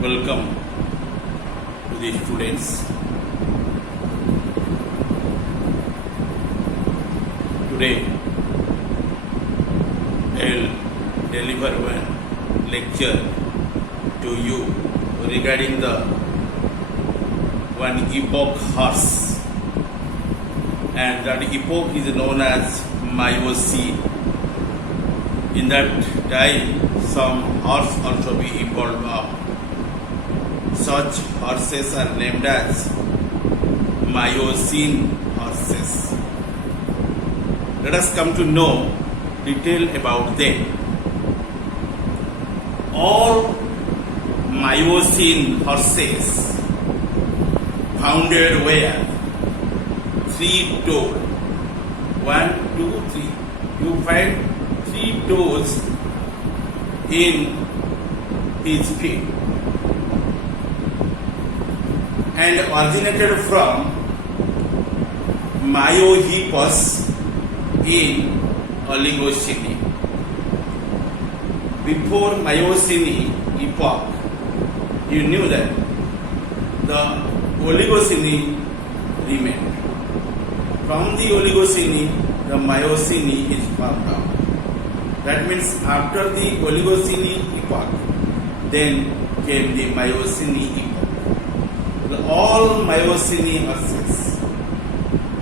Welcome to the students. Today I'll deliver one lecture to you regarding the one epoch horse, and that epoch is known as Miocene. In that time, some horse also be evolved up. Such horses are named as Miocene horses. Let us come to know detail about them. All Miocene horses founded where? Three-toed. 1, 2, 3. You find 3 toes in his feet, and originated from Miohippus in Oligocene. Before Miocene epoch, you knew that the Oligocene remained. From the Oligocene, the Miocene is formed out. That means after the Oligocene epoch, then came the Miocene epoch. All Miocene horses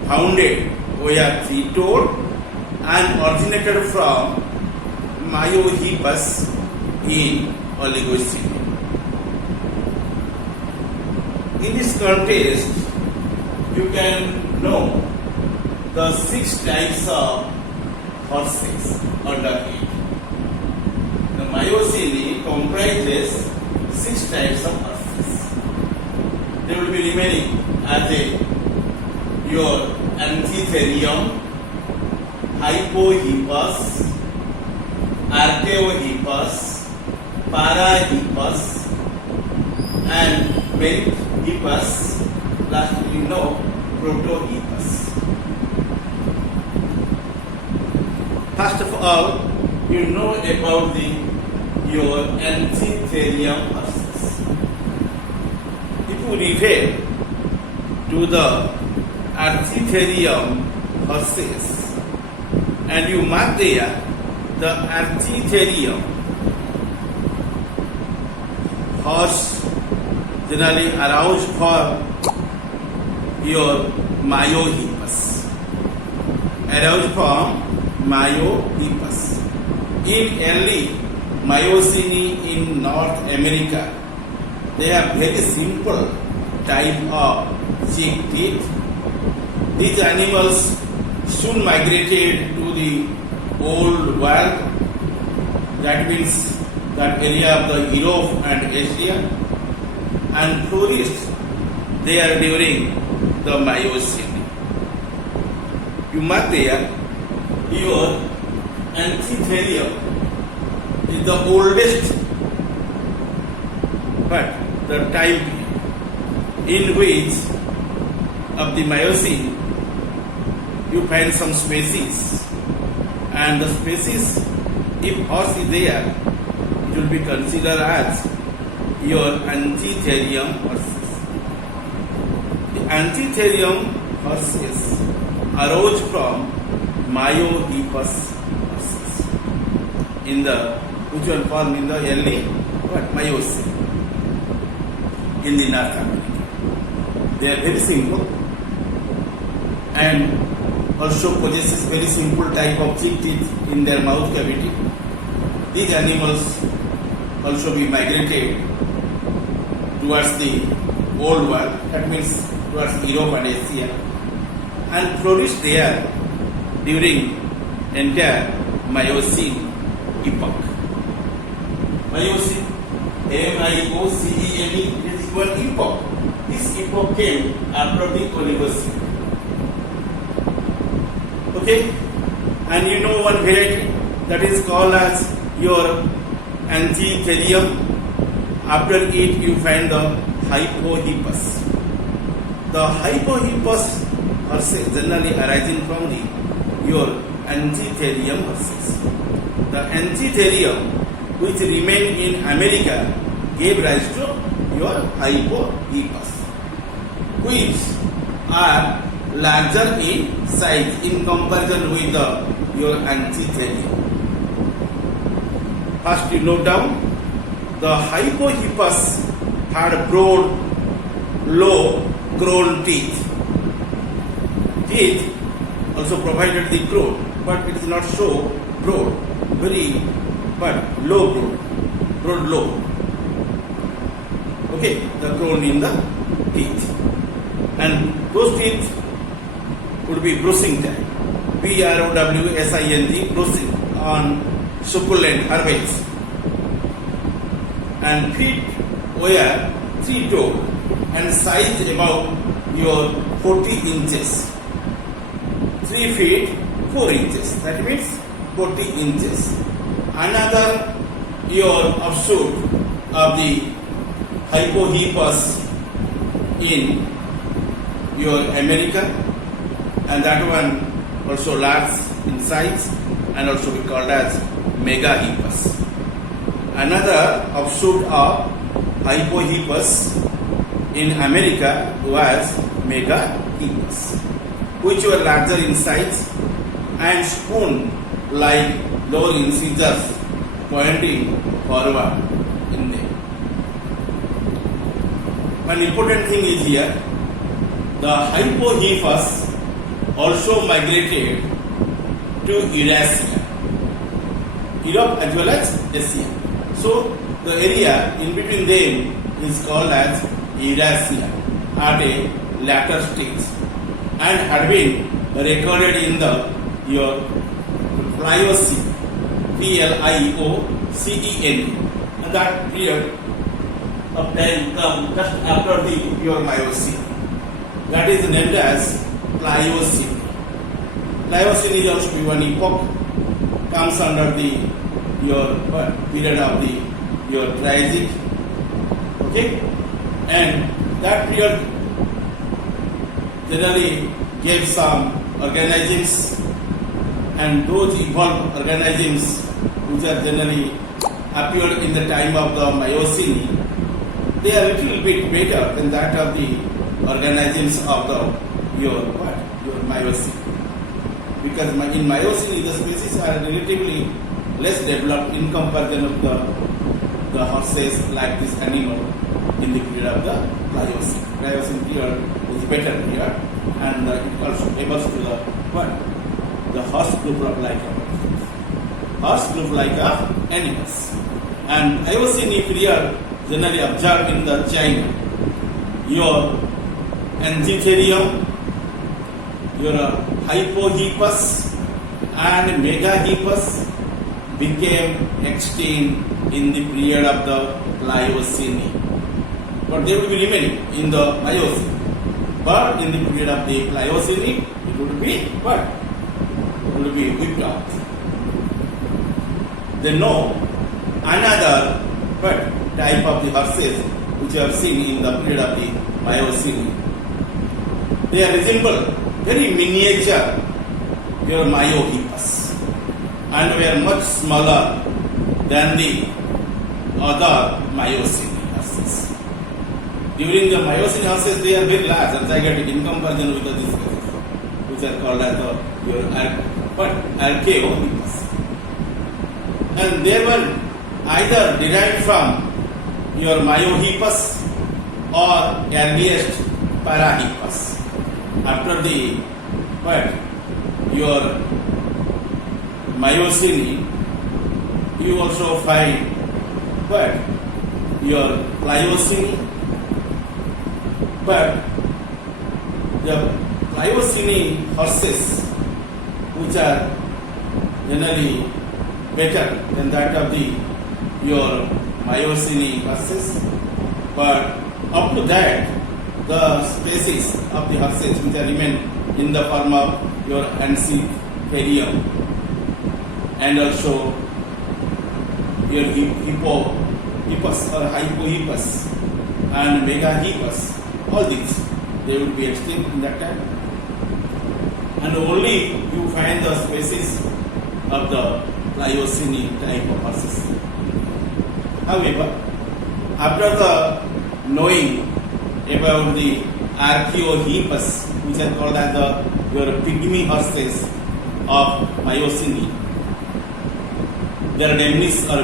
founded were three-toed and originated from Miohippus in Oligocene. In this context, you can know the 6 types of horses under it. The Miocene comprises 6 types of horses. They will be remaining as your Anthitherium, Hypohippus, Archaeohippus, Parahippus, and Merithippus. Lastly, you know Protohippus. First of all, you know about your Anthitherium horses. If you refer to the Anthitherium horses and you mark there the Anthitherium horse generally aroused for your Miohippus. Aroused from Miohippus. In early Miocene in North America, they have very simple type of cheek teeth. These animals soon migrated to the old world. That means that area of the Europe and Asia, and flourished there during the Miocene. You mark there your Anthitherium is the oldest, but the time in which of the Miocene you find some species, and the species, if horse is there, it will be considered as your Anthitherium horses. The Anthitherium horses arose from Miohippus horses in the which were formed in the early Miocene in the North America. They are very simple and also possesses very simple type of cheek teeth in their mouth cavity. These animals also be migrated towards the old world, that means towards Europe and Asia, and flourished there during entire Miocene epoch. Miocene, Miocene is one epoch. This epoch came after the Oligocene. Okay, and you know one variety that is called as your Anthitherium. After it, you find the Hypohippus. The Hypohippus horses generally arising from your Anthitherium horses. The Anthitherium which remained in America gave rise to your hypohippus, which are larger in size in comparison with your anthitherium. First, you note down the hypohippus had broad, low crown teeth. Teeth also provided the crown, but it is not so broad, very but low broad low. Okay, the crown in the teeth, and those teeth would be bruising type. BROWSING, bruising on succulent herbage, and feet were 3-toed and size about your 40 inches. 3 feet 4 inches. That means 40 inches. Another your offshoot of the hypohippus in your America, and that one also large in size and also be called as megahippus. Another offshoot of hypohippus in America was megahippus, which were larger in size and spoon-like lower incisors pointing forward in them. One important thing is here, the hypohippus also migrated to Eurasia, Europe as well as Asia. So the area in between them is called as Eurasia at a later stage, and had been recorded in the your Pliocene, Pliocene, and that period of time come just after the your Miocene. That is named as Pliocene. Pliocene is also one epoch, comes under the your period of the your Triassic. Okay, and that period generally gave some organisms, and those evolved organisms which are generally appeared in the time of the Miocene, they are a little bit better than that of the organisms of the your Miocene, because in Miocene the species are relatively less developed in comparison of the horses like this animal in the period of the Pliocene. Pliocene period is better period, and it also able to the horse group of like animals. And Miocene period generally observed in the China. Your anthitherium, your hypohippus and megahippus became extinct in the period of the Pliocene, but they would be remaining in the Miocene. But in the period of the Pliocene, it would be what? It would be wiped out. Then no another type of the horses which you have seen in the period of the Miocene. They resemble very miniature your Miohippus, and were much smaller than the other Miocene horses. During the Miocene horses, they are very large and gigantic in comparison with these horses, which are called as your Archaeohippus. And they were either derived from your Miohippus or earliest Parahippus. After the your Miocene, you also find your Pliocene, but the Pliocene horses, which are generally better than that of the your Miocene horses, but up to that, the species of the horses which are remain in the form of your anthitherium and also your hippohippus or hypohippus and megahippus, all these they would be extinct in that time, and only you find the species of the Pliocene type of horses. However, after the knowing about the archaeohippus, which are called as your pygmy horses of Miocene. They are diminished or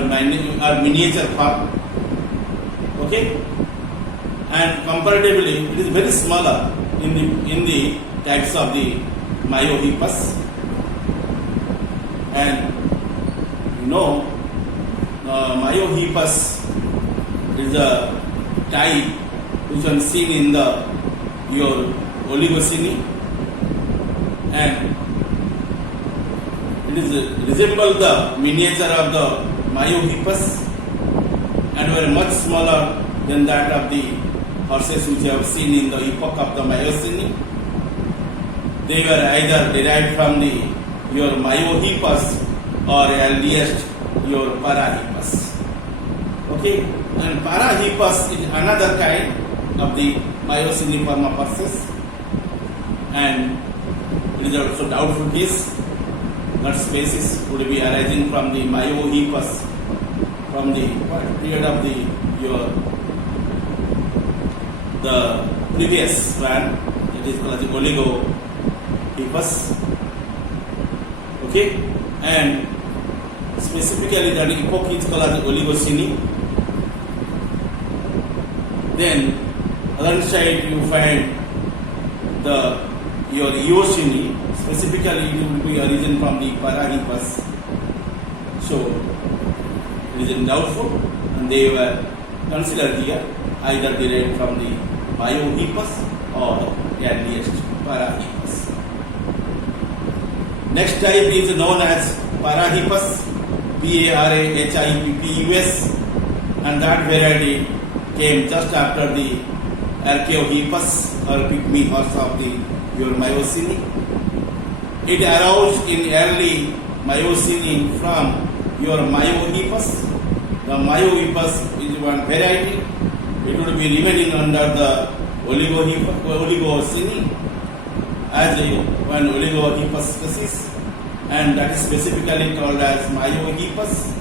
miniature form. Okay, and comparatively, it is very smaller in the types of the Miohippus. And Miohippus is a type which is seen in your Oligocene, and it is resemble the miniature of the Miohippus and were much smaller than that of the horses which you have seen in the epoch of the Miocene. They were either derived from your Miohippus or earliest your Parahippus. Okay, and Parahippus is another kind of the Miocene form of horses, and it is also doubtful case that species would be arising from the Miohippus from the period of the previous one, that is called the Oligohippus. Okay, and specifically that epoch is called as Oligocene. Then other side you find your Miocene, specifically it will be origin from the Parahippus. So it is doubtful, and they were considered here either derived from the Miohippus or earliest Parahippus. Next type is known as Parahippus, Parahippus, and that variety came just after the Archaeohippus or pygmy horse of your Miocene. It arose in early Miocene from your Miohippus. The Miohippus is one variety. It would be remaining under the Oligocene as one Oligohippus species, and that is specifically called as Miohippus.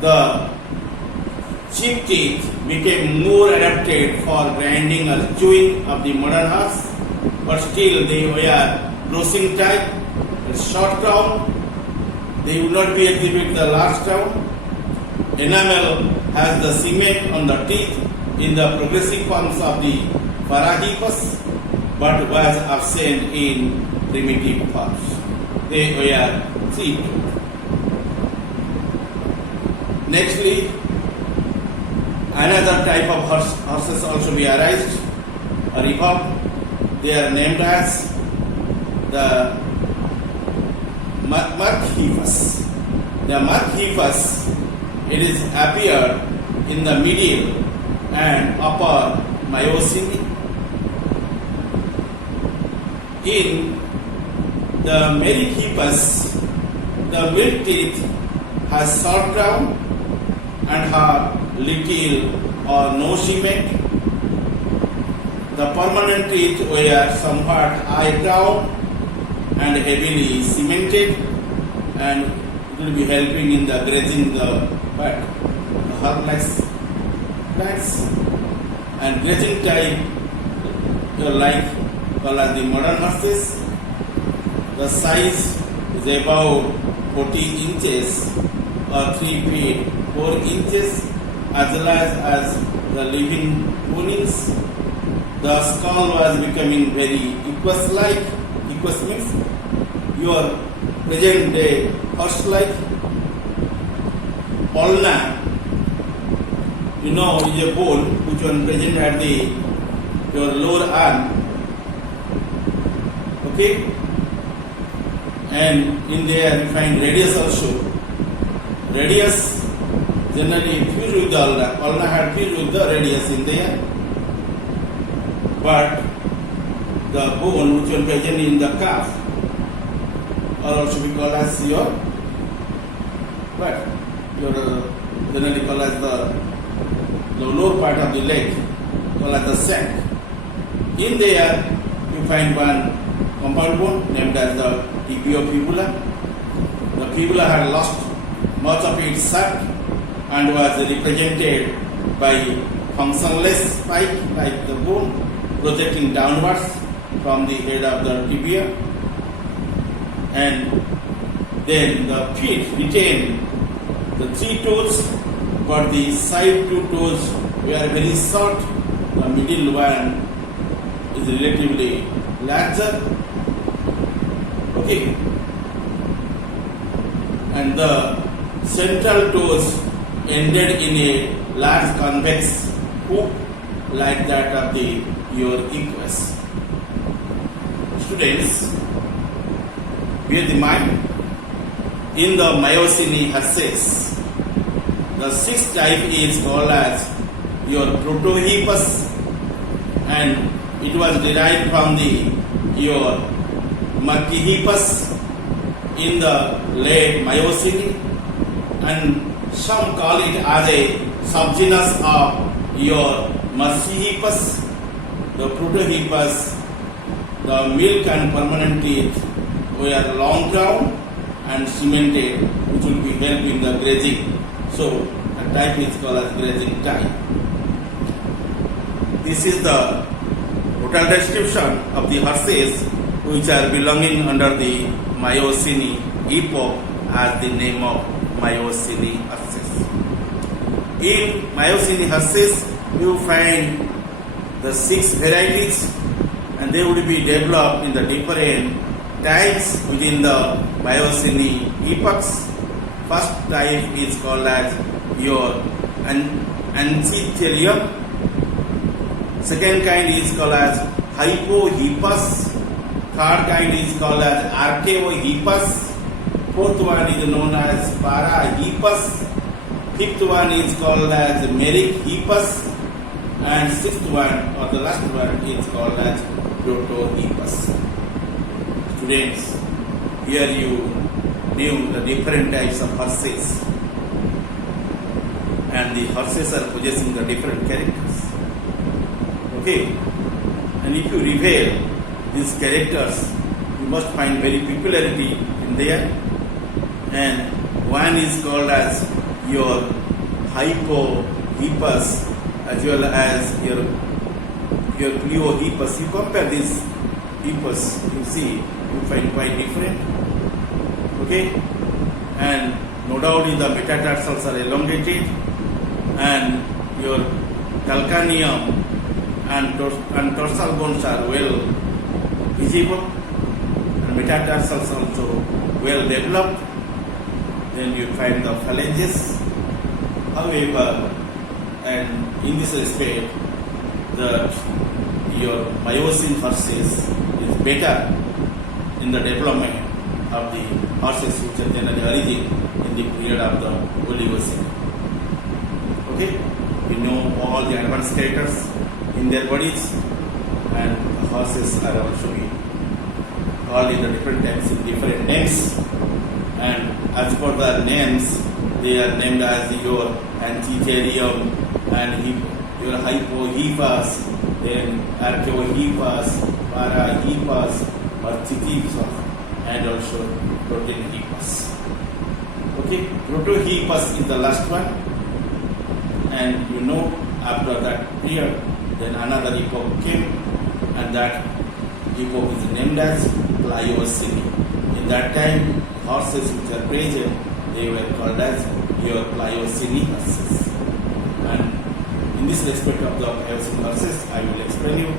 The cheek teeth became more adapted for grinding or chewing of the modern horse, but still they were browsing type, short crown. They would not be exhibit the large crown. Enamel has the cement on the teeth in the progressive forms of the Parahippus, but was absent in primitive forms. They were three-toed. Nextly, another type of horses also be arised or evolved. They are named as the Miohippus. The Miohippus, it is appeared in the middle and upper Miocene. In the Miohippus, the milk teeth has short crown and have little or no cement. The permanent teeth were somewhat high crown and heavily cemented, and it will be helping in the grazing the herb-like plants. And grazing type like called as the modern horses. The size is about 40 inches or 3 feet 4 inches, as well as the living ponies. The skull was becoming very equus-like. Equus means your present day horse-like. Ulna, is a bone which one present at your lower arm. Okay, and in there you find radius also. Radius generally fused with the ulna. Ulna had fused with the radius in there, but the bone which is present in the calf are also be called as your generally called as the lower part of the leg, called as the sac. In there you find one compound bone named as the tibiofibula. The fibula had lost much of its sac and was represented by functionless spike like the bone projecting downwards from the head of the tibia, and then the feet retain the 3 toes, but the side 2 toes were very short. The middle one is relatively larger. Okay, and the central toes ended in a large convex hook like that of your equus. Students, bear in mind, in the Miocene horses, the 6th type is called as your protohippus, and it was derived from your Murcihippus in the late Miocene, and some call it as a subgenus of your Murcihippus. The protohippus, the milk and permanent teeth were long crowned and cemented, which will be help in the grazing. So a type is called as grazing type. This is the total description of the horses which are belonging under the Miocene epoch as the name of Miocene horses. In Miocene horses, you find the 6 varieties, and they would be developed in the different types within the Miocene epochs. First type is called as your Ancythelium. Second kind is called as Hypohippus. Third kind is called as Archaeohippus. Fourth one is known as Parahippus. Fifth one is called as Merichippus. And sixth one, or the last one, is called as Protohippus. Students, here you knew the different types of horses, and the horses are possessing the different characters. Okay, and if you reveal these characters, you must find very peculiarity in there. And one is called as your Hypohippus, as well as your Pleohippus. You compare these hippus, you see, you find quite different. Okay, and no doubt the metatarsals are elongated, and your calcaneum and dorsal bones are well visible, and metatarsals also well developed. Then you find the phalanges. However, and in this respect, your Miocene horses is better in the development of the horses which are generally origin in the period of the Oligocene. Okay, we know all the advanced characters in their bodies, and the horses are also called in the different types in different names. And as per the names, they are named as your Ancythelium and your Hypohippus, then Archaeohippus, Parahippus, Murcihippus, and also Protohippus. Okay, Protohippus is the last one, and you know after that period, then another epoch came, and that epoch is named as Pliocene. In that time, horses which are present, they were called as your Pliocene horses. And in this respect of the Miocene horses, I will explain you